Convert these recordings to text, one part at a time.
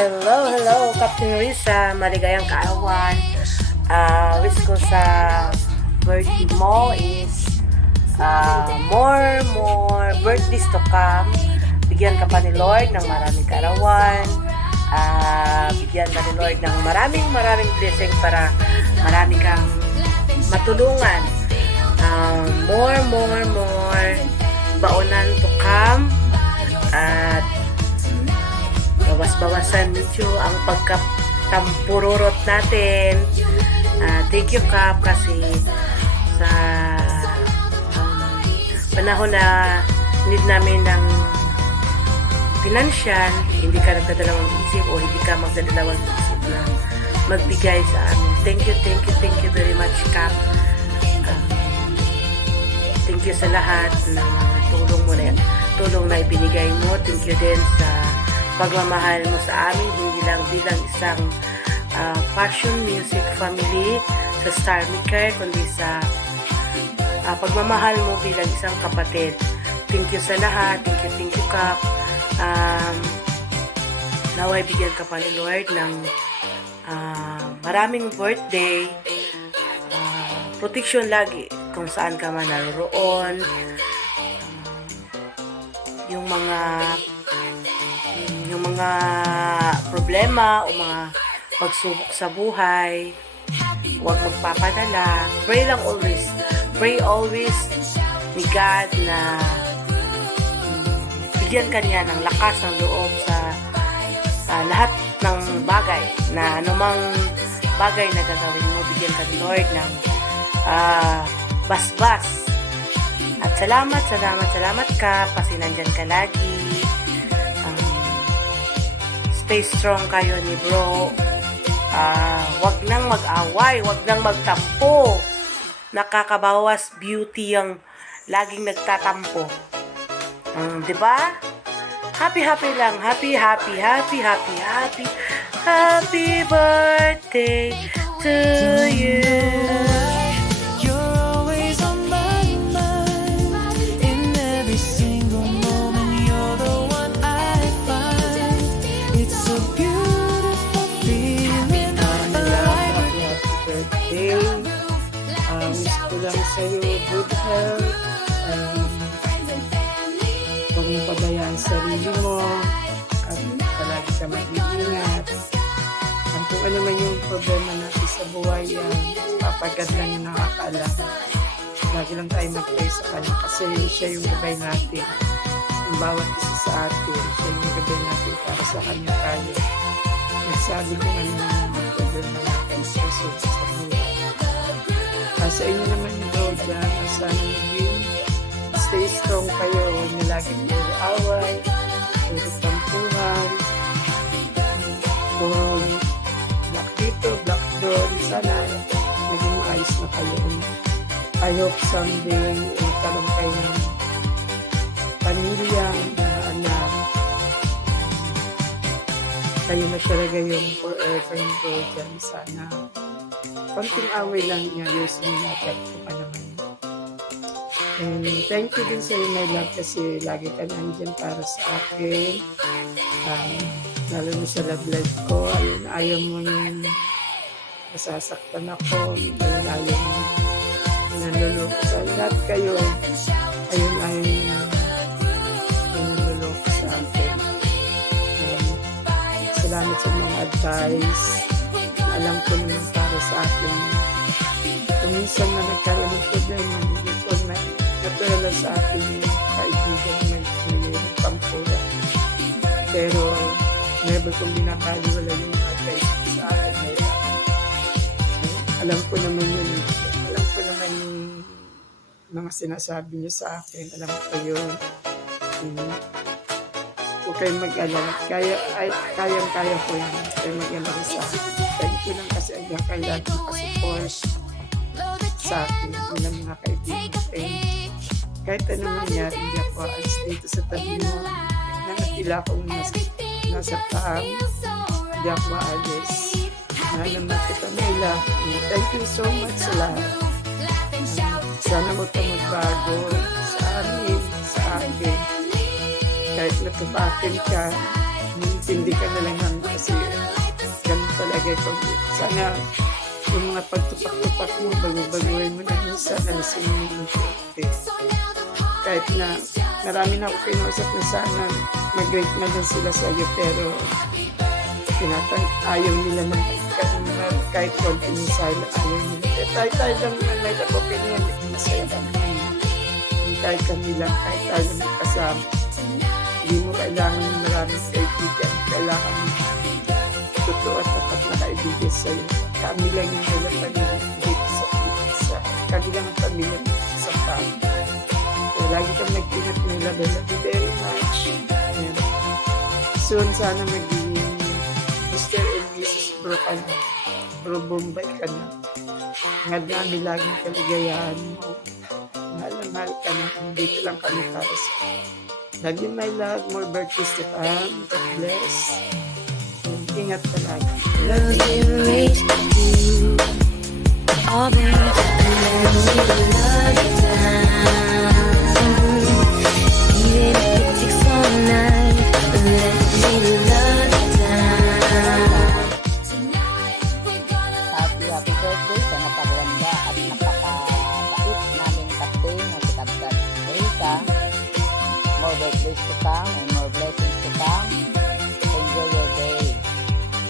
Hello, hello, Captain Risa. Maligayang kaarawan. Wish ko sa birthday mo is more birthdays to come. Bigyan ka pa ni Lord ng maraming kaarawan. Bigyan ka ni Lord ng maraming blessing para marami kang matulungan. More baonan to come. At bawas-bawasan medyo ang pagkatampururot natin. Thank you, Kap, kasi sa panahon na need namin ng financial, hindi ka nagdadalawang isip o hindi ka magdadalawang isip na magbigay sa amin. Thank you very much, Kap. Thank you sa lahat ng tulong mo na yan. Tulong na ibinigay mo. Thank you din sa pagmamahal mo sa amin, hindi lang bilang isang passion music family sa Star Maker, kundi sa pagmamahal mo bilang isang kapatid. Thank you sa lahat. Thank you, Kap. Naway bigyan ka pa ni Lord ng maraming birthday, protection lagi kung saan ka man naroon, yung mga problema o mga pagsubok sa buhay, huwag magpapadala. Pray always ni God na bigyan ka niya ng lakas ng loob sa lahat ng bagay, na anumang bagay na gagawin mo, bigyan ka ni Lord ng basbas. At salamat ka kasi nandyan ka lagi. Stay strong kayo ni bro. Wag nang mag-away, wag nang magtampo. Nakakabawas beauty ang laging nagtatampo. Di ba? Happy lang. Happy birthday to you. Lang sa'yo, good health, huwag mong pabayaan sarili mo, at palagi ka mag-iingat. Kung ano man yung problema natin sa buhay, papagad lang yung nakakaalam. Lagi lang tayo mag-pray sa kanya kasi siya yung gabay natin. Ang bawat isa sa atin, siya yung gabay natin para sa kanya tayo. Nagsabi ko ano yung problema natin sa buhay. Sa inyo naman yung Lord dyan, sana maging stay strong kayo, huwag niyo laging puro away, puro tampuhan, kung black dito, black doon, sana maging maayos na kayo. I hope someday magkaroon kayo ng pamilya na kayo na talaga yung forever and Lord dyan, sana konting away lang niya, ayusin niya kung ano man. And thank you din sa iyo, my love, kasi lagi ka nandyan para sa akin. Lalo na sa love life ko, ayaw mo yung nasasaktan ako, ayaw mo nanluloko sa lahat kayo, ayaw mo nanluloko sa akin. Salamat sa mga advice. Alam ko naman para sa akin. Kung minsan na nagkaroon ng problema, hindi ko natulala sa akin yung kaibigan na may pampulan. Pero never kong binabaliwala yung advice sa akin. Alam ko naman yun. Alam ko naman yung mga sinasabi niyo sa akin. Alam ko yun. Huwag kayong mag-alala. Kayang-kaya ko yan. Huwag kayong mag-alala sa akin. Thank you lang kasi hanggang kayo lagi pa-support sa akin. Yun ang mga kaibigan. Kahit ano mangyari, hindi ako aalis dito sa tabi mo. Nangatila akong nasa taang. Hindi ako aalis. Mahal naman kita, my love. Thank you so much sa lahat. Sana mo ito magbago sa amin, sa akin. Kahit natupakin ka, Tindi ka na lang namin kasi ganun talaga ko. Sana yung mga pagtupak-tupak mo, bago-baguhin mo na yun, sana nasunod mo konti. Kahit na marami na ako kinausap na sana mag-rate na lang sila sa iyo, pero ayaw nila na kahit konti misal, ayaw nila. Tayo lang na may love opinion, masaya kami. Kahit kami lang, kahit tayo lang kasama. Hindi mo kailangan ng maraming kaibigan. Kailangan mo totoo at tapat na kaibigan sa'yo. Kami lang yung walang pamilya dito sa kami lang ang pamilya sa family. Kaya lagi kang nag-ingat nila. Love you very much. Ayan. Soon sana magiging Mr. and Mrs. Bro ka na. Bro Bombay ka na. Ngad namin laging kaligayahan mo. Mahal na mahal ka na. Dito lang kami para sa love you, my love. More birthdays to come. God bless. Ingat ka lagi. Love you. All day, and then we love you down. Even if it takes all night, let me love you down. Happy birthday sa napaganda at napakabait naming kapatid na si Kapitán Rita. More birthdays to come and more blessings to come. Enjoy your day.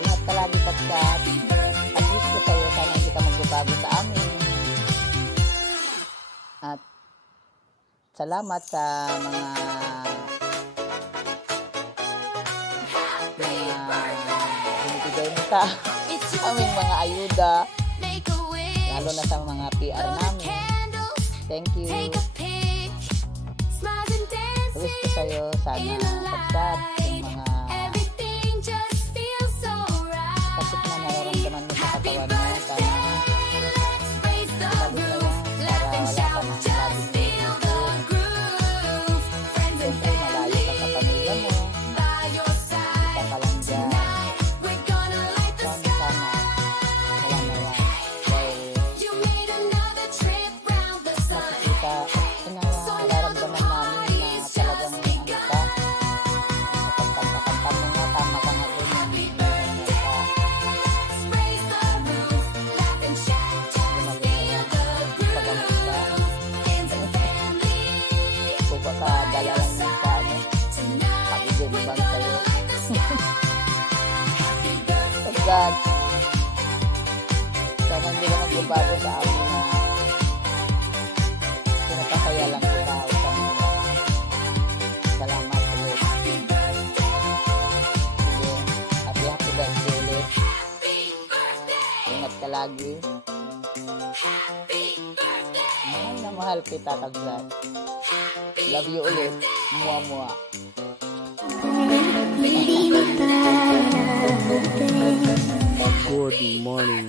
Ingat ka lagi, Kapitán. At wish ko sa'yo, sana hindi ka magbabago sa amin. At salamat sa mga binibigay mo sa aming mga ayuda, lalo na sa mga PR namin. Thank you. Wish ko sa'yo, sana pagsat yung mga sakit na nararamdaman mo sa katawan mo. Sana sabi na yan para wala ka na laging siyempre malayo ka sa pamilya mo. Kita ka lang dyan. Sana wala na yan. Dahil nakikita at nararamdaman namin na talagang may ano ka. Sa pagkanta-kanta mo nga, tama ka nga dun yung gumaling na yan. Pagamit ka. Kung baka dala lang yung sa ano, pakidiliban sa'yo. Pagkat, sana hindi ka magbabago sa amin na pinapasaya lang kita o kanila. Salamat ulit. Sige, happy birthday ulit. Ingat ka lagi. Mahal na mahal kita, Kagzat. Love you ulit. Mua-mua. Good morning.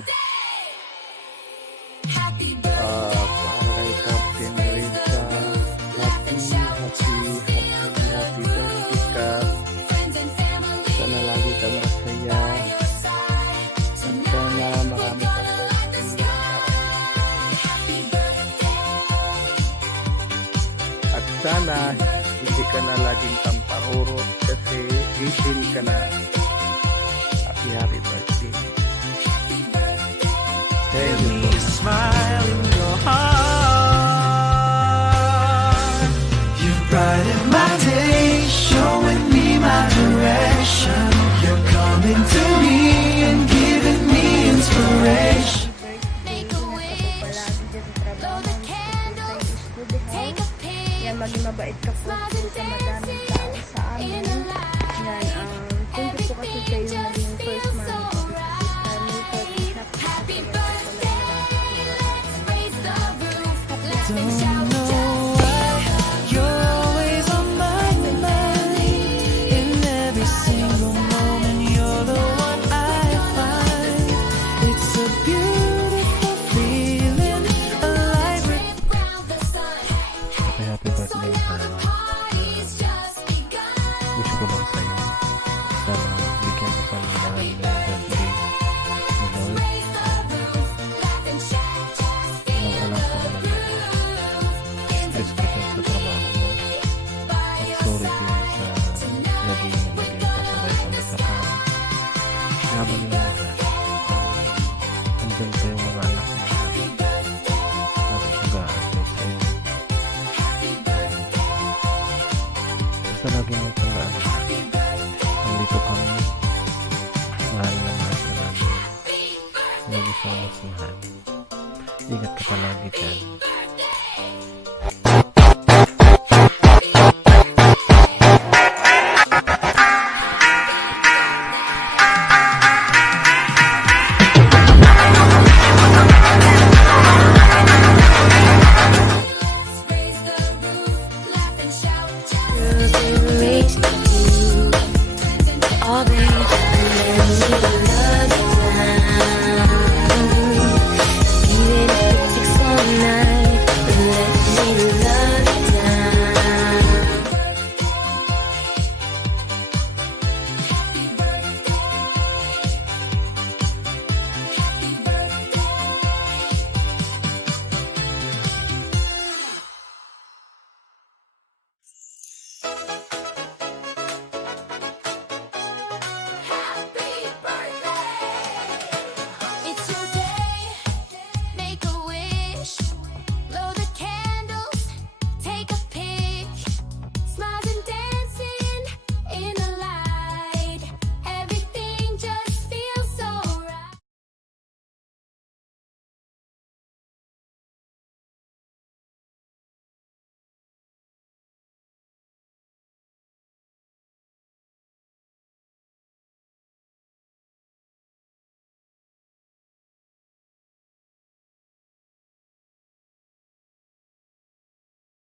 Para kay Captain Rita, happy birthday ka. Sana lagi kang masaya. At sana marami kang birthday. At sana hindi ka na laging tamparurot kasi 18 ka na. Happy birthday. Thank you. Smile in your heart. You brighten my day, showing me my direction. You're coming to me and giving me inspiration. Yan, maging mabait ka po sa madaming tao sa amin. Yan, thank you po kasi kayo naging first man ko. Don't know why you're always on my mind. In every single moment, you're the one I find. It's a beautiful feeling, alive with Happy birthday, Han.